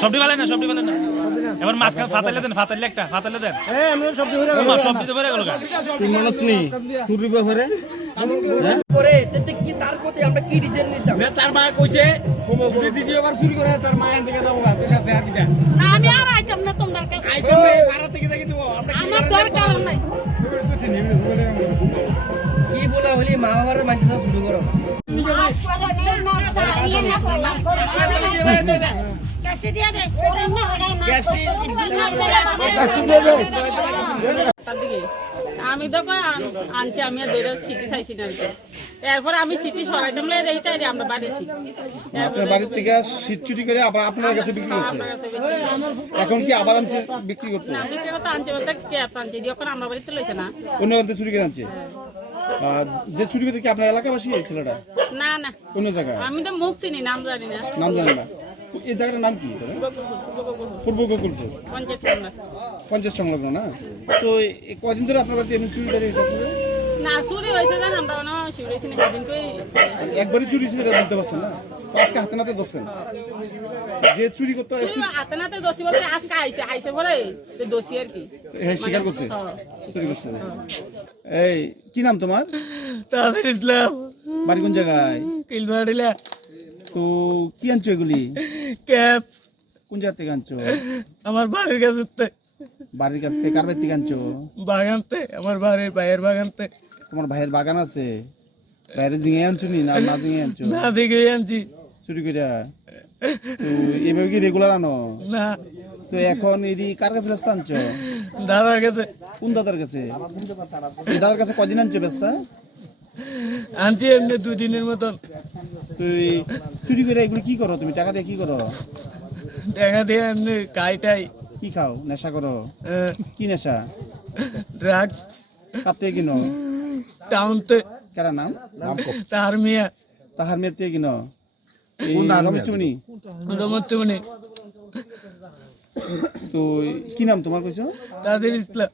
সবজি বানাই না এবার মাছ ফাতাইলে দেন ফাতাইলে দেন সবজি তো ভরে গেল তিন মানুষ নেই চুরি ব্যাপারে করে তেতে কি তার প্রতি আমরা কি ডিসিশন নিতাম তার মা কইছে যদি দ্বিতীয়বার চুরি করে তার মা এদিকে যাবো না তোর সাথে আর কি দা না আমি আর আইতাম না তোমার কাছে আইতো না ভাড়া থেকে দেখি দেবো আমরা আমার দরকার নাই কি বলা হলি মা বাবার মানুষ সব শুরু করো আমি তো আনছি আমি আর দুইটা সিটি চাইছি না এরপর আমি সিটি সরাইতাম এইটাই আমরা বাড়িছি আপনার বাড়ির থেকে শীত চুরি করে আবার আপনার কাছে বিক্রি করছে এখন কি আবার আনছে বিক্রি করতে না বিক্রি করতে আনছে বলতে ক্যাপ আনছে যখন আমরা বাড়িতে লইছে না অন্য কাছে চুরি করে আনছে যে চুরি করতে কি আপনার এলাকাবাসী এই ছেলেটা না না অন্য জায়গায় আমি তো মুখ চিনি নাম জানি না নাম জানেন না এই জায়গাটার নাম কি পূর্ব গোকুলপুর পঞ্চায়েত সংলগ্ন না তো কদিন ধরে আপনার বাড়িতে এমনি চুরি দাঁড়িয়ে হইতেছে না চুরি হয়েছে জান আমরা না শিউরেছি না সেদিন কই একবারই চুরি ছিল দিতে পারছেন না তো আজকে হাতে নাতে ধরছেন যে চুরি করতে হাতে নাতে দোষী বলতে আজকে আইছে পরে দোষী আর কি হ্যাঁ স্বীকার করছে চুরি করছে এই কি নাম তোমার তাদের ইসলাম বাড়ি কোন জায়গায় কিলবাড়িলা তো কি আনছো এগুলি ক্যাপ কোন জায়গা থেকে আনছো আমার বাড়ির কাছে বাড়ির কাছ থেকে কার বাড়ি থেকে আনছো বাগানতে আমার বাড়ির বাইরের বাগানতে তোমার ভাইয়ের বাগান আছে বাইরে জিঙে আনছো নি না না জিঙে আনছো না দেখে আনছি চুরি করে তো এভাবে কি রেগুলার আনো না তো এখন এদি কার কাছে ব্যস্ত আনছো দাদার কাছে কোন দাদার কাছে এই দাদার কাছে কদিন আনছো ব্যস্ত আনছি এমনি 2 দিনের মতন তো এই চুরি করে এগুলো কি করো তুমি টাকা দিয়ে কি করো দেখা দিয়ে এমনি কাইটাই কি খাও নেশা করো কি নেশা ড্রাগ কার থেকে কিনো টাউনতে কারা নাম তাহার মিয়া তাহার মেয়ের থেকে কিনো রমেশমণি রমচুমনি তো কি নাম তোমার কইছো তাদের ইসলাম